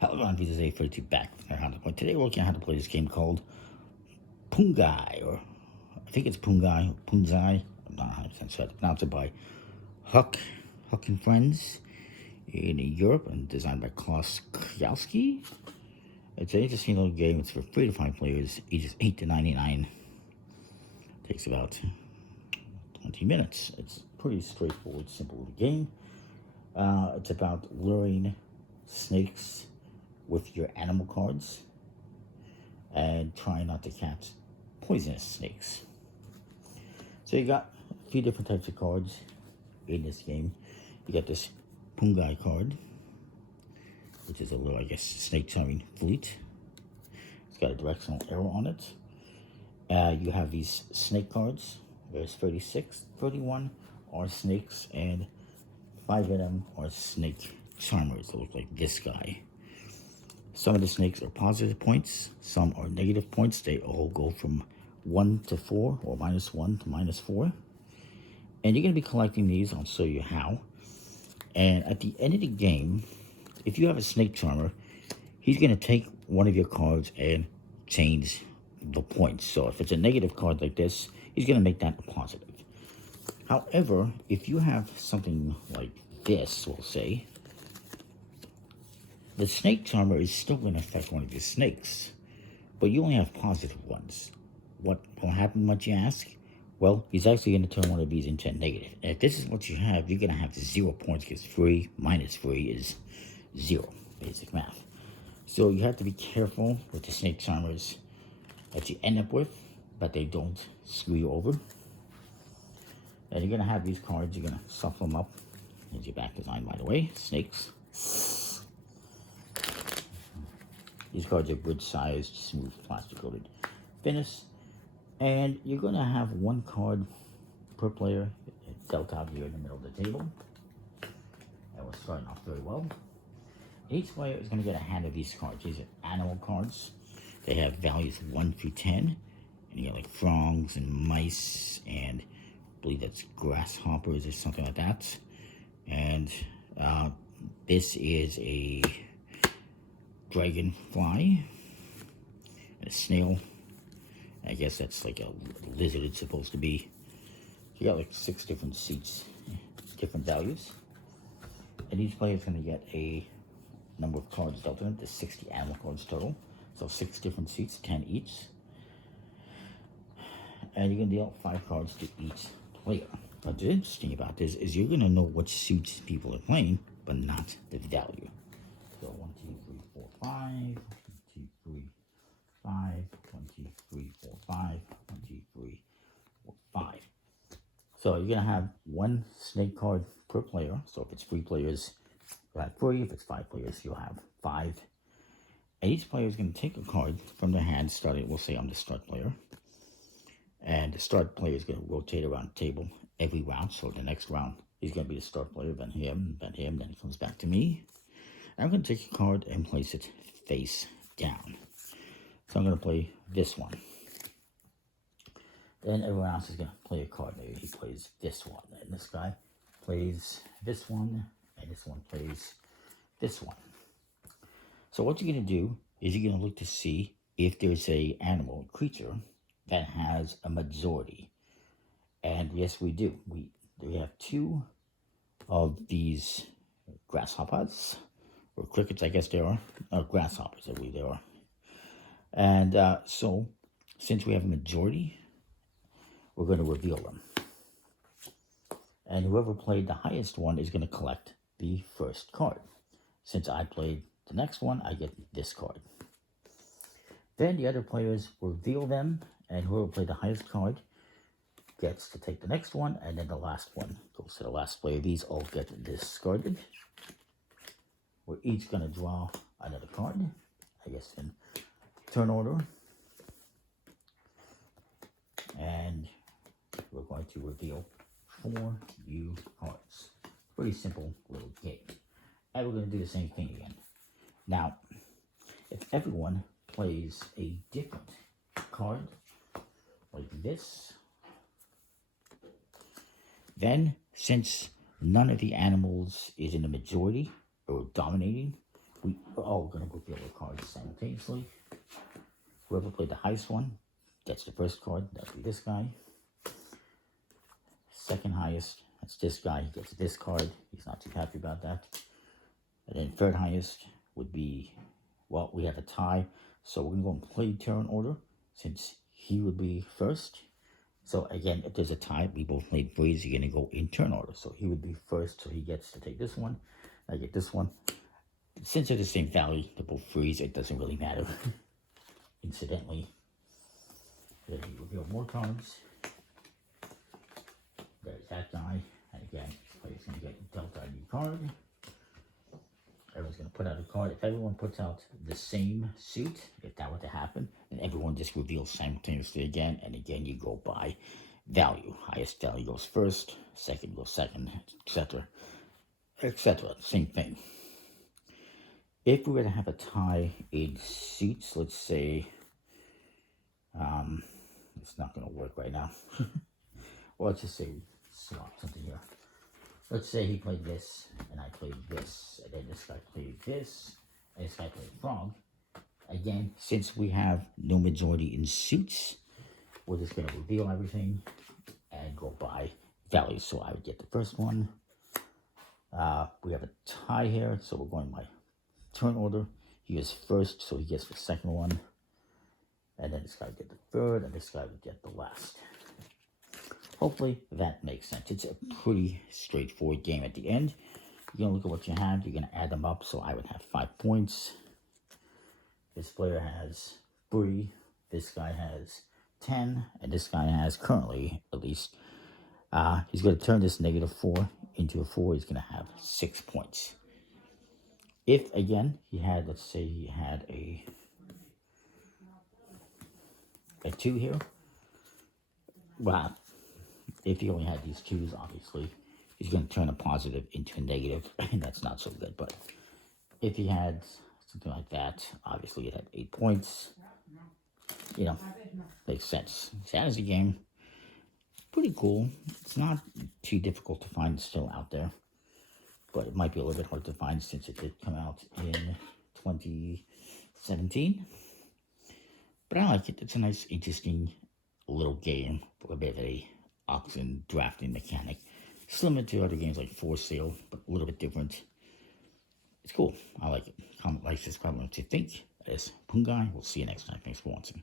Hello everyone, this is A32 back with how to play. Today we're looking at how to play this game called Pungi, or I think it's Pungi, Punzai. I'm not 100% sure how to pronounce it, by Huck and Friends in Europe and designed by Klaus Kwiatkowski. It's an interesting little game. It's for 3 to 5 players, ages 8 to 99. Takes about 20 minutes. It's pretty straightforward, simple little game. It's about luring snakes with your animal cards and try not to catch poisonous snakes. So you got a few different types of cards in this game. You got this Pungi card, which is a little, I guess, snake charming flute. It's got a directional arrow on it. You have these snake cards. There's 36, 31 are snakes, and 5 of them are snake charmers that look like this guy. Some of the snakes are positive points, some are negative points. They all go from 1 to 4, or -1 to -4. And you're going to be collecting these. I'll show you how. And at the end of the game, if you have a snake charmer, he's going to take one of your cards and change the points. So if it's a negative card like this, he's going to make that a positive. However, if you have something like this, we'll say, the snake charmer is still going to affect one of your snakes, but you only have positive ones. What will happen, once you ask? Well, he's actually going to turn one of these into a negative. And if this is what you have, you're going to have 0 points, because 3 minus 3 is 0, basic math. So you have to be careful with the snake charmers that you end up with, but they don't screw you over. And you're going to have these cards, you're going to shuffle them up. Here's your back design, by the way, snakes. These cards are good sized, smooth, plastic coated finish. And you're going to have 1 card per player dealt out here in the middle of the table. And we're starting off very well. Each player is going to get a hand of these cards. These are animal cards. They have values 1 through 10. And you get like frogs and mice, and I believe that's grasshoppers or something like that. And this is a dragonfly, a snail. I guess that's like a lizard it's supposed to be. You got like 6 different seats, different values. And each player is going to get a number of cards dealt in it. There's 60 animal cards total. So 6 different seats, 10 each. And you're going to deal 5 cards to each player. What's interesting about this is you're going to know what suits people are playing, but not the value. So 1, 2, 3, 4, 5. 1, 2, 3, 5. 1, 2, 3, 4, 5. 1, 2, 3, 4, 5. So you're going to have 1 snake card per player. So if it's 3 players, you'll have 3. If it's 5 players, you'll have 5. And each player is going to take a card from their hand, starting, we'll say I'm the start player. And the start player is going to rotate around the table every round. So the next round, he's going to be the start player, then him, then it comes back to me. And I'm going to take a card and place it face down. So I'm going to play this one. Then everyone else is going to play a card. Maybe he plays this one. And this guy plays this one. And this one plays this one. So what you're going to do is you're going to look to see if there's a animal, creature, that has a majority. And yes, we do. We have 2 of these grasshoppers, or crickets, I guess they are. Grasshoppers, I believe they are. And so, since we have a majority, we're going to reveal them. And whoever played the highest one is going to collect the first card. Since I played the next one, I get this card. Then the other players reveal them, and whoever played the highest card gets to take the next one, and then the last one goes to the last player. These all get discarded. We're each going to draw another card, I guess in turn order. And we're going to reveal 4 new cards. Pretty simple little game. And we're going to do the same thing again. Now, if everyone plays a different card, like this, then since none of the animals is in the majority or dominating, we are all going to reveal the cards simultaneously. Whoever played the highest one gets the first card. That'll be this guy. Second highest, that's this guy. He gets this card. He's not too happy about that. And then third highest would be, well, we have a tie. So we're going to go and play turn order since he would be first. So again, if there's a tie, we both made freeze, you're going to go in turn order. So he would be first, so he gets to take this one. I get this one. Since they're the same value, they're both freeze, it doesn't really matter. Incidentally, then we reveal more cards. There's that guy. And again, player's going to get dealt out a new card. Everyone's going to put out a card. If everyone puts out the same suit, if that were to happen, then everyone just reveals simultaneously again. And again, you go by value. Highest value goes first, second goes second, etc. etc. Same thing. If we were to have a tie in suits, let's say, it's not going to work right now. Well, let's just say we swap something here. Let's say he played this, and I played this, and then this guy played this, and this guy played frog. Again, since we have no majority in suits, we're just going to reveal everything and go by values. So I would get the first one. We have a tie here, so we're going by turn order. He is first, so he gets the second one. And then this guy would get the third, and this guy would get the last. Hopefully that makes sense. It's a pretty straightforward game at the end. You're going to look at what you have. You're going to add them up. So I would have 5 points. This player has 3. This guy has 10. And this guy has currently, at least, he's going to turn this -4 into a 4. He's going to have 6 points. If, again, he had, let's say he had a 2 here. Well, if he only had these 2s, obviously, he's going to turn a positive into a negative, and that's not so good. But if he had something like that, obviously it had 8 points. You know, makes sense. Sad as a game. Pretty cool. It's not too difficult to find still out there, but it might be a little bit hard to find since it did come out in 2017. But I like it. It's a nice, interesting little game for a bit of a auction drafting mechanic. Similar to other games like For Sale, but a little bit different. It's cool. I like it. Comment, like, subscribe, what you think. That is Pungi. We'll see you next time. Thanks for watching.